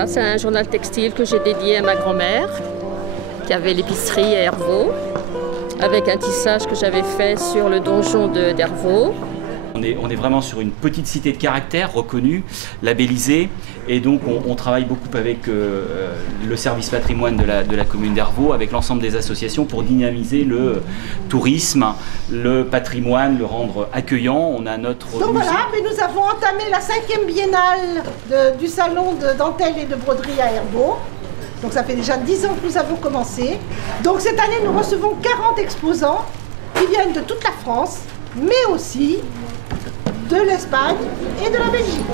Voilà, c'est un journal textile que j'ai dédié à ma grand-mère, qui avait l'épicerie à Hervaux, avec un tissage que j'avais fait sur le donjon d'Hervaux. On est vraiment sur une petite cité de caractère reconnue, labellisée, et donc on travaille beaucoup avec le service patrimoine de la commune d'Hervaux, avec l'ensemble des associations pour dynamiser le tourisme, le patrimoine, le rendre accueillant. On a notre donc musée. voilà, mais nous avons entamé la 5e biennale du salon de dentelle et de broderie à Hervaux. Donc ça fait déjà 10 ans que nous avons commencé. Donc cette année, nous recevons 40 exposants qui viennent de toute la France, mais aussi de l'Espagne et de la Belgique.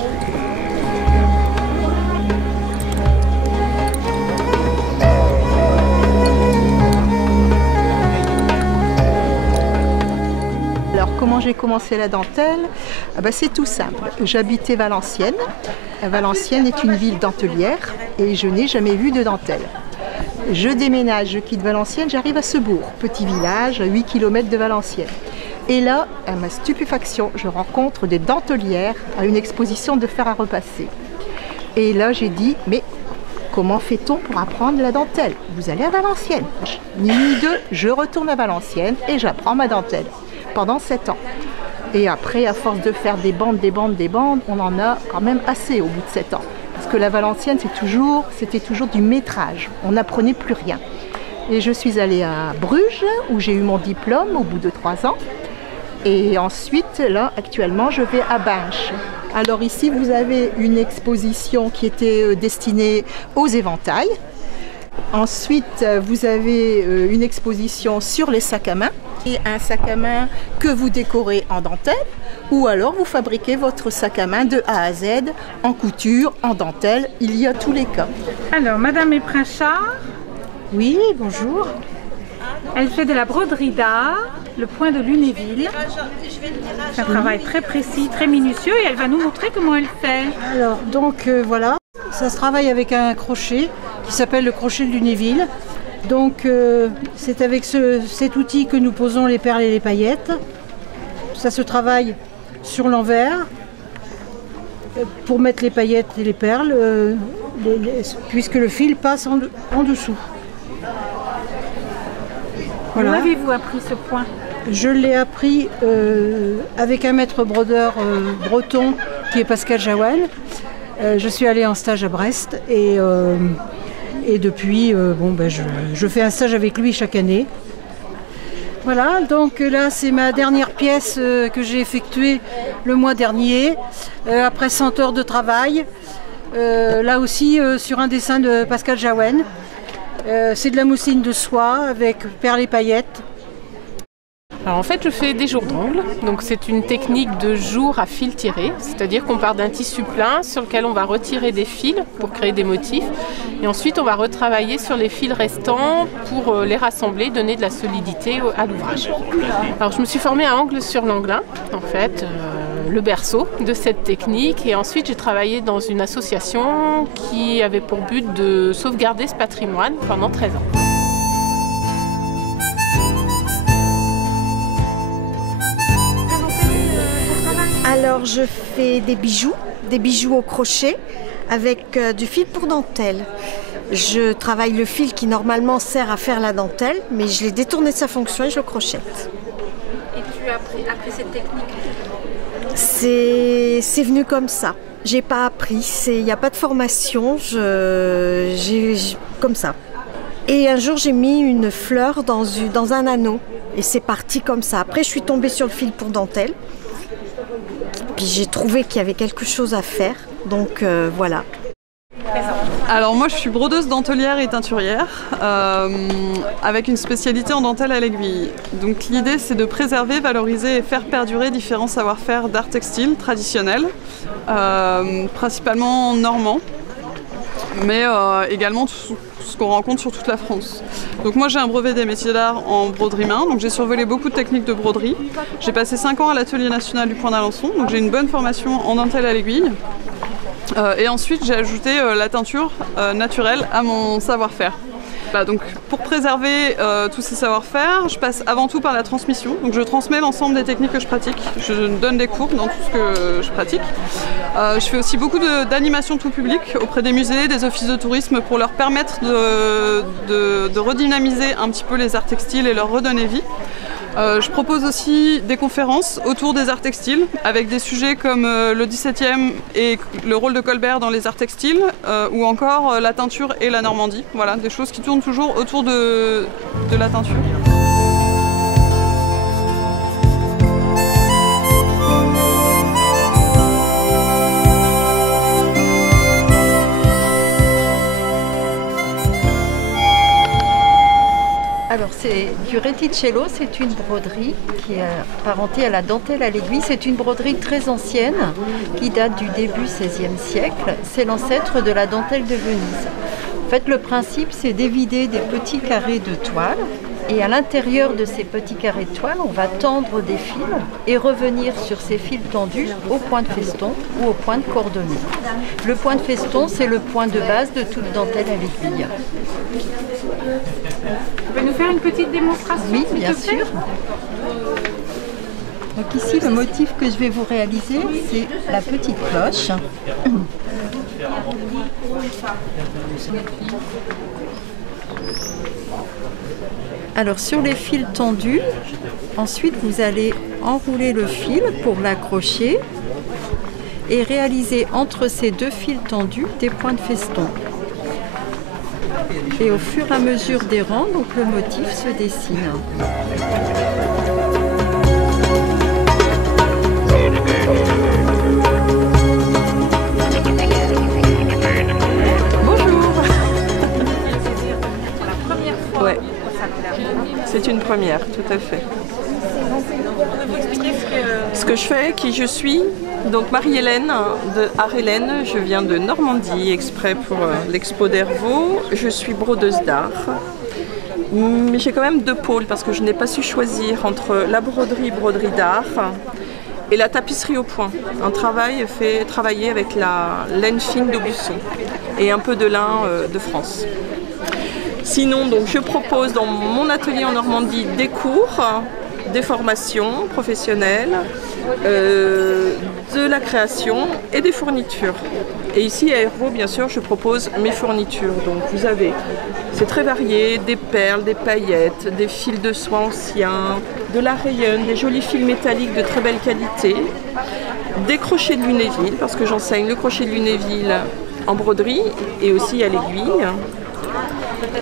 Alors comment j'ai commencé la dentelle? C'est tout simple. J'habitais Valenciennes. Valenciennes est une ville dentelière et je n'ai jamais vu de dentelle. Je déménage, je quitte Valenciennes, j'arrive à Sebourg, petit village à 8 km de Valenciennes. Et là, à ma stupéfaction, je rencontre des dentelières à une exposition de fer à repasser. Et là, j'ai dit, mais comment fait-on pour apprendre la dentelle? Vous allez à Valenciennes. Ni une ni deux, je retourne à Valenciennes et j'apprends ma dentelle pendant 7 ans. Et après, à force de faire des bandes, on en a quand même assez au bout de 7 ans. Parce que la Valencienne, c'était toujours du métrage. On n'apprenait plus rien. Et je suis allée à Bruges, où j'ai eu mon diplôme au bout de 3 ans. Et ensuite, là, actuellement, je vais à Binche. Alors ici, vous avez une exposition qui était destinée aux éventails. Ensuite, vous avez une exposition sur les sacs à main. Et un sac à main que vous décorez en dentelle. Ou alors, vous fabriquez votre sac à main de A à Z, en couture, en dentelle. Il y a tous les cas. Alors, Madame Éprinchard. Oui, bonjour. Elle fait de la broderie d'art, le point de Lunéville. C'est un travail très précis, très minutieux et elle va nous montrer comment elle fait. Alors, donc voilà, ça se travaille avec un crochet qui s'appelle le crochet de Lunéville. Donc, c'est avec cet outil que nous posons les perles et les paillettes. Ça se travaille sur l'envers pour mettre les paillettes et les perles, puisque le fil passe en dessous. Voilà. Où avez-vous appris ce point? Je l'ai appris avec un maître brodeur breton qui est Pascal Jaouane. Je suis allée en stage à Brest et depuis, je fais un stage avec lui chaque année. Voilà, donc là c'est ma dernière pièce que j'ai effectuée le mois dernier, après 100 heures de travail. Là aussi sur un dessin de Pascal Jaouane. C'est de la mousseline de soie avec perles et paillettes. Alors en fait, je fais des jours d'ongles. Donc c'est une technique de jour à fil tiré, c'est-à-dire qu'on part d'un tissu plein sur lequel on va retirer des fils pour créer des motifs. Et ensuite, on va retravailler sur les fils restants pour les rassembler, donner de la solidité à l'ouvrage. Alors je me suis formée à Angles-sur-Langlin, en fait, le berceau de cette technique. Et ensuite, j'ai travaillé dans une association qui avait pour but de sauvegarder ce patrimoine pendant 13 ans. Alors je fais des bijoux au crochet avec du fil pour dentelle. Je travaille le fil qui normalement sert à faire la dentelle, mais je l'ai détourné de sa fonction et je le crochette. Et tu as appris cette technique? C'est venu comme ça. J'ai pas appris, il n'y a pas de formation, comme ça. Et un jour j'ai mis une fleur dans un anneau et c'est parti comme ça. Après je suis tombée sur le fil pour dentelle. Puis j'ai trouvé qu'il y avait quelque chose à faire, donc voilà. Alors moi je suis brodeuse dentelière et teinturière avec une spécialité en dentelle à l'aiguille. Donc l'idée c'est de préserver, valoriser et faire perdurer différents savoir-faire d'art textile traditionnel, principalement normand, mais également tout ce qu'on rencontre sur toute la France. Donc moi j'ai un brevet des métiers d'art en broderie main, donc j'ai survolé beaucoup de techniques de broderie. J'ai passé 5 ans à l'atelier national du Point d'Alençon, donc j'ai une bonne formation en dentelle à l'aiguille. Et ensuite j'ai ajouté la teinture naturelle à mon savoir-faire. Donc, pour préserver tous ces savoir-faire, je passe avant tout par la transmission. Donc, je transmets l'ensemble des techniques que je pratique. Je donne des cours dans tout ce que je pratique. Je fais aussi beaucoup d'animation tout public auprès des musées, des offices de tourisme pour leur permettre de redynamiser un petit peu les arts textiles et leur redonner vie. Je propose aussi des conférences autour des arts textiles avec des sujets comme le XVIIe et le rôle de Colbert dans les arts textiles ou encore la teinture et la Normandie. Voilà, des choses qui tournent toujours autour de la teinture. Alors c'est du reticello, c'est une broderie qui est apparentée à la dentelle à l'aiguille. C'est une broderie très ancienne qui date du début XVIe siècle. C'est l'ancêtre de la dentelle de Venise. En fait, le principe, c'est d'évider des petits carrés de toile. Et à l'intérieur de ces petits carrés de toile, on va tendre des fils et revenir sur ces fils tendus au point de feston ou au point de cordonnier. Le point de feston, c'est le point de base de toute dentelle à l'aiguille. Vous pouvez nous faire une petite démonstration? Oui, bien sûr. Donc ici, le motif que je vais vous réaliser, c'est la petite cloche. Alors sur les fils tendus, ensuite vous allez enrouler le fil pour l'accrocher et réaliser entre ces deux fils tendus des points de feston. Et au fur et à mesure des rangs, donc le motif se dessine. Bonjour. Ouais. C'est une première, tout à fait. Ce que je fais, qui je suis, donc Marie-Hélène de Art-Hélène, je viens de Normandie, exprès pour l'expo d'Hervaux. Je suis brodeuse d'art, mais j'ai quand même deux pôles parce que je n'ai pas su choisir entre la broderie d'art et la tapisserie au point. Un travail fait travailler avec la laine fine d'Aubusson et un peu de lin de France. Sinon, donc, je propose dans mon atelier en Normandie des cours, des formations professionnelles, de la création et des fournitures. Et ici à Hervaux, bien sûr, je propose mes fournitures. Donc vous avez, c'est très varié, des perles, des paillettes, des fils de soie anciens, de la rayonne, des jolis fils métalliques de très belle qualité, des crochets de Lunéville, parce que j'enseigne le crochet de Lunéville en broderie et aussi à l'aiguille.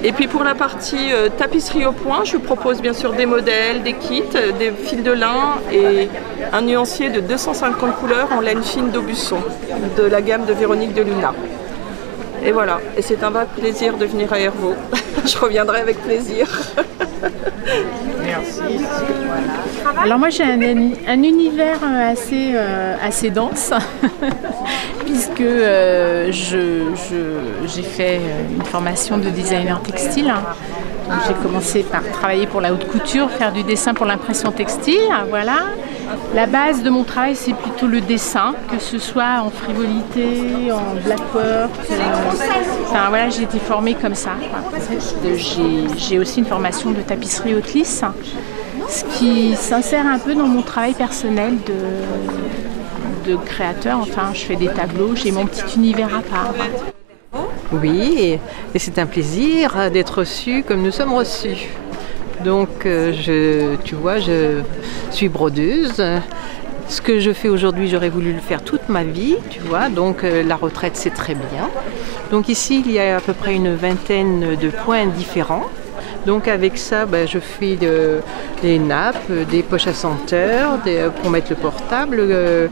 Et puis pour la partie tapisserie au point, je propose bien sûr des modèles, des kits, des fils de lin et un nuancier de 250 couleurs en laine fine d'Aubusson, de la gamme de Véronique de Luna. Et voilà, et c'est un vrai plaisir de venir à Hervaux. Je reviendrai avec plaisir. Merci. Alors moi j'ai un univers assez dense puisque j'ai fait une formation de designer textile. Donc j'ai commencé par travailler pour la haute couture, faire du dessin pour l'impression textile, voilà. La base de mon travail, c'est plutôt le dessin, que ce soit en frivolité, en black work. Enfin voilà, j'ai été formée comme ça. J'ai aussi une formation de tapisserie haute lisse, ce qui s'insère un peu dans mon travail personnel de créateur. Enfin, je fais des tableaux, j'ai mon petit univers à part. Oui, et c'est un plaisir d'être reçu comme nous sommes reçus. Donc, tu vois, je suis brodeuse. Ce que je fais aujourd'hui, j'aurais voulu le faire toute ma vie, tu vois. Donc, la retraite, c'est très bien. Donc ici, il y a à peu près une vingtaine de points différents. Donc avec ça, je fais des nappes, des poches à senteur, pour mettre le portable,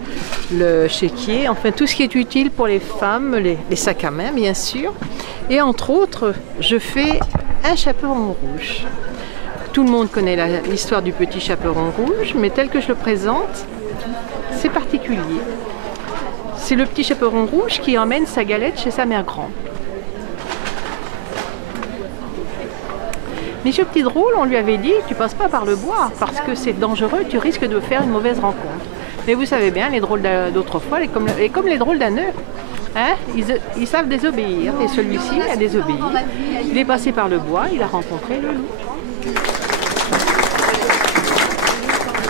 le chéquier, enfin tout ce qui est utile pour les femmes, les sacs à main bien sûr. Et entre autres, je fais un chaperon rouge. Tout le monde connaît l'histoire du petit chaperon rouge, mais tel que je le présente, c'est particulier. C'est le petit chaperon rouge qui emmène sa galette chez sa mère grand. Mais ce petit drôle, on lui avait dit, tu passes pas par le bois, parce que c'est dangereux, tu risques de faire une mauvaise rencontre. Mais vous savez bien, les drôles d'autrefois, comme les drôles d'un œuf. Hein, ils savent désobéir. Et celui-ci a désobéi. Il est passé par le bois, il a rencontré le loup.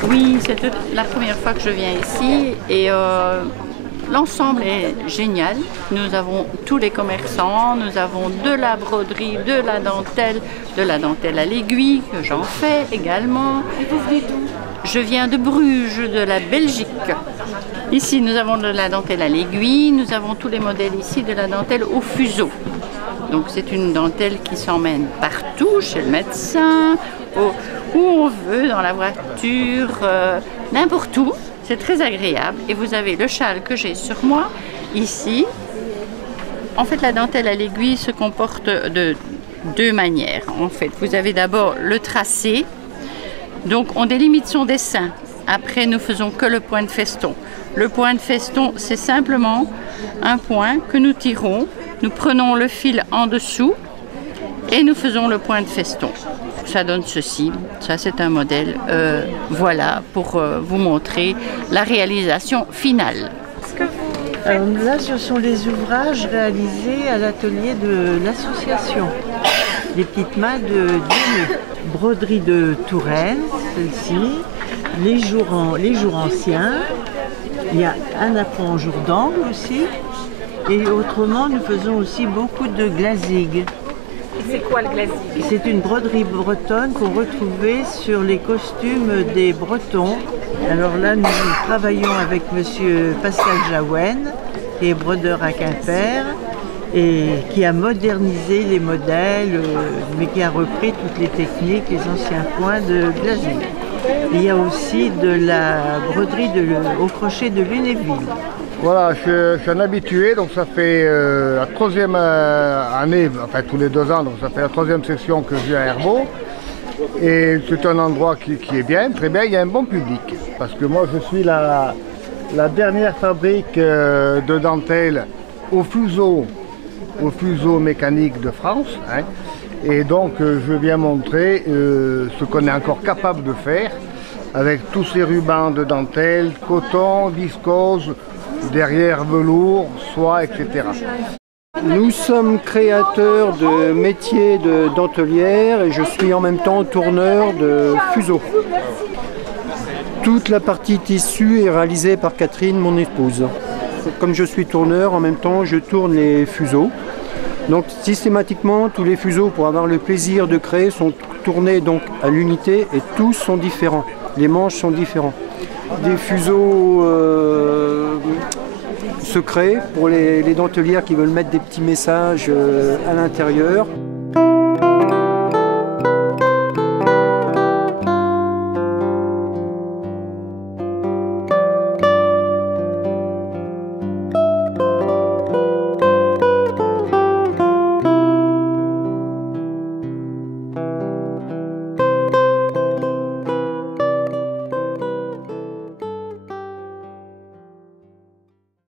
Oui, c'est la première fois que je viens ici et l'ensemble est génial. Nous avons tous les commerçants, nous avons de la broderie, de la dentelle à l'aiguille, que j'en fais également. Et vous venez d'où? Je viens de Bruges, de la Belgique. Ici, nous avons de la dentelle à l'aiguille, nous avons tous les modèles ici de la dentelle au fuseau. Donc c'est une dentelle qui s'emmène partout, chez le médecin, où on veut, dans la voiture, n'importe où. C'est très agréable. Et vous avez le châle que j'ai sur moi, ici. En fait, la dentelle à l'aiguille se comporte de deux manières. En fait, vous avez d'abord le tracé. Donc, on délimite son dessin. Après, nous faisons que le point de feston. Le point de feston, c'est simplement un point que nous tirons. Nous prenons le fil en dessous et nous faisons le point de feston. Ça donne ceci. Ça, c'est un modèle. Voilà, pour vous montrer la réalisation finale. Alors là, ce sont les ouvrages réalisés à l'atelier de l'association. Les petites mains de Dieu. Broderie de Touraine, celle-ci. Les jours anciens. Il y a un apprend en jour d'angle aussi. Et autrement, nous faisons aussi beaucoup de glazing. C'est quoi le glazing? C'est une broderie bretonne qu'on retrouvait sur les costumes des Bretons. Alors là, nous travaillons avec monsieur Pascal Jaouen, qui est brodeur à Quimper, et qui a modernisé les modèles, mais qui a repris toutes les techniques, les anciens points de glazing. Il y a aussi de la broderie au crochet de Lunéville. Voilà, je suis un habitué, donc ça fait la troisième année, enfin tous les 2 ans, donc ça fait la troisième session que je viens à Hervaux. Et c'est un endroit qui est bien, très bien, il y a un bon public. Parce que moi je suis la dernière fabrique de dentelle au fuseau mécanique de France. Hein. Et donc je viens montrer ce qu'on est encore capable de faire avec tous ces rubans de dentelle, coton, viscose, derrière velours, soie, etc. Nous sommes créateurs de métiers de dentelière et je suis en même temps tourneur de fuseaux. Toute la partie tissu est réalisée par Catherine, mon épouse. Comme je suis tourneur, en même temps je tourne les fuseaux. Donc systématiquement, tous les fuseaux, pour avoir le plaisir de créer, sont tournés donc à l'unité et tous sont différents. Les manches sont différents. Des fuseaux secrets pour les dentelières qui veulent mettre des petits messages à l'intérieur.